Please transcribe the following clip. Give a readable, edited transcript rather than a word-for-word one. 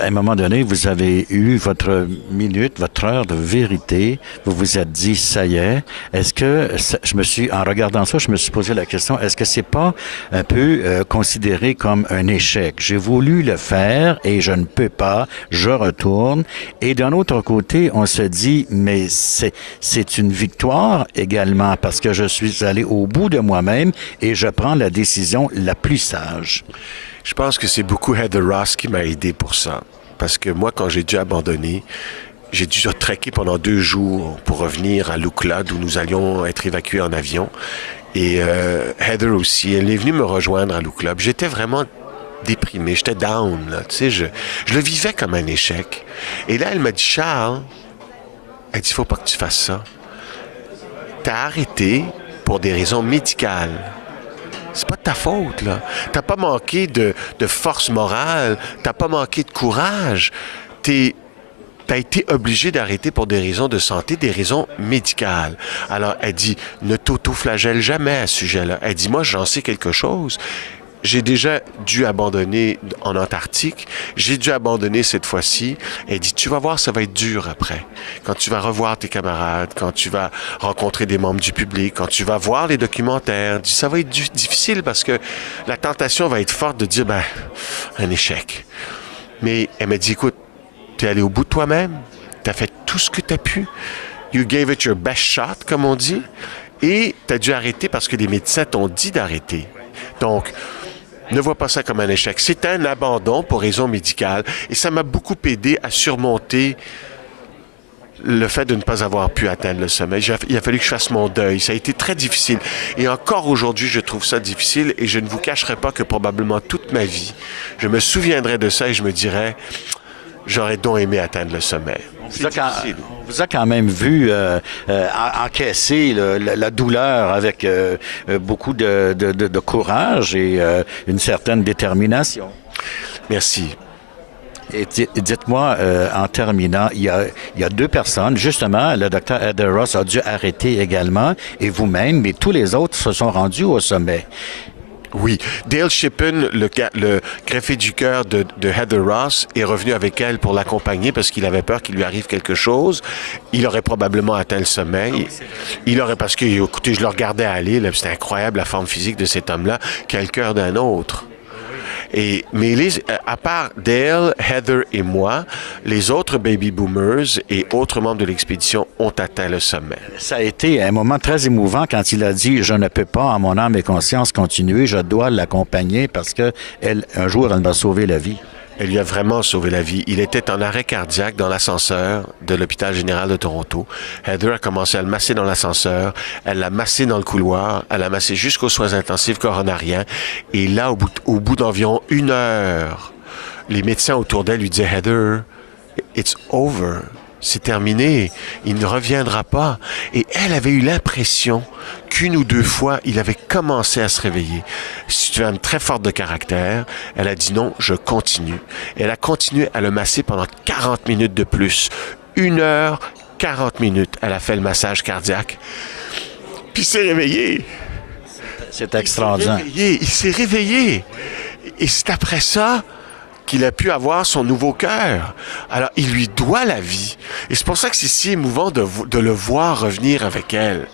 À un moment donné, vous avez eu votre minute, votre heure de vérité. Vous vous êtes dit, ça y est. Est-ce que, en regardant ça, je me suis posé la question, est-ce que c'est pas un peu considéré comme un échec? J'ai voulu le faire et je ne peux pas. Je retourne. Et d'un autre côté, on se dit, mais c'est une victoire également parce que je suis allé au bout de moi-même et je prends la décision la plus sage. Je pense que c'est beaucoup Heather Ross qui m'a aidé pour ça. Parce que moi, quand j'ai dû abandonner, j'ai dû trekker pendant 2 jours pour revenir à Lukla, où nous allions être évacués en avion. Et Heather aussi, elle est venue me rejoindre à Lukla. J'étais vraiment déprimé, j'étais down. Là. Tu sais, je le vivais comme un échec. Et là, elle m'a dit, Charles, elle dit, il faut pas que tu fasses ça. T'as arrêté pour des raisons médicales. C'est pas de ta faute, là. T'as pas manqué de force morale, t'as pas manqué de courage. T'as été obligé d'arrêter pour des raisons de santé, des raisons médicales. Alors, elle dit, ne t'auto-flagelle jamais à ce sujet-là. Elle dit, moi, j'en sais quelque chose. J'ai déjà dû abandonner en Antarctique. J'ai dû abandonner cette fois-ci. Elle dit, tu vas voir, ça va être dur après. Quand tu vas revoir tes camarades, quand tu vas rencontrer des membres du public, quand tu vas voir les documentaires, elle dit, ça va être difficile parce que la tentation va être forte de dire, ben, un échec. Mais elle m'a dit, écoute, t'es allé au bout de toi-même. T'as fait tout ce que t'as pu. You gave it your best shot, comme on dit. Et t'as dû arrêter parce que les médecins t'ont dit d'arrêter. Donc, ne vois pas ça comme un échec. C'est un abandon pour raison médicale. Et ça m'a beaucoup aidé à surmonter le fait de ne pas avoir pu atteindre le sommet. Il a fallu que je fasse mon deuil. Ça a été très difficile. Et encore aujourd'hui, je trouve ça difficile et je ne vous cacherai pas que probablement toute ma vie, je me souviendrai de ça et je me dirais, j'aurais donc aimé atteindre le sommet. On vous a quand même vu encaisser la douleur avec beaucoup de courage et une certaine détermination. Merci. Et dites-moi, en terminant, il y a 2 personnes, justement, le docteur Heather Ross a dû arrêter également, et vous-même, mais tous les autres se sont rendus au sommet. Oui. Dale Shippen, le greffier du cœur de Heather Ross, est revenu avec elle pour l'accompagner parce qu'il avait peur qu'il lui arrive quelque chose. Il aurait probablement atteint le sommet. Il aurait, parce que, écoutez, je le regardais aller, là, c'était incroyable la forme physique de cet homme-là, qui a le cœur d'un autre. Mais à part Dale, Heather et moi, les autres baby boomers et autres membres de l'expédition ont atteint le sommet. Ça a été un moment très émouvant quand il a dit « Je ne peux pas, en mon âme et conscience, continuer. Je dois l'accompagner parce que un jour, elle m'a sauvé la vie. » Elle lui a vraiment sauvé la vie. Il était en arrêt cardiaque dans l'ascenseur de l'hôpital général de Toronto. Heather a commencé à le masser dans l'ascenseur. Elle l'a massé dans le couloir. Elle l'a massé jusqu'aux soins intensifs coronariens. Et là, au bout d'environ 1 heure, les médecins autour d'elle lui disaient « Heather, it's over. C'est terminé. Il ne reviendra pas. » Et elle avait eu l'impression qu'1 ou 2 fois, il avait commencé à se réveiller. C'est une femme très forte de caractère. Elle a dit non, je continue. Et elle a continué à le masser pendant 40 minutes de plus. 1 heure, 40 minutes. Elle a fait le massage cardiaque. Puis il s'est réveillé. C'est extraordinaire. Il s'est réveillé. Et c'est après ça qu'il a pu avoir son nouveau cœur. Alors, il lui doit la vie. Et c'est pour ça que c'est si émouvant de le voir revenir avec elle.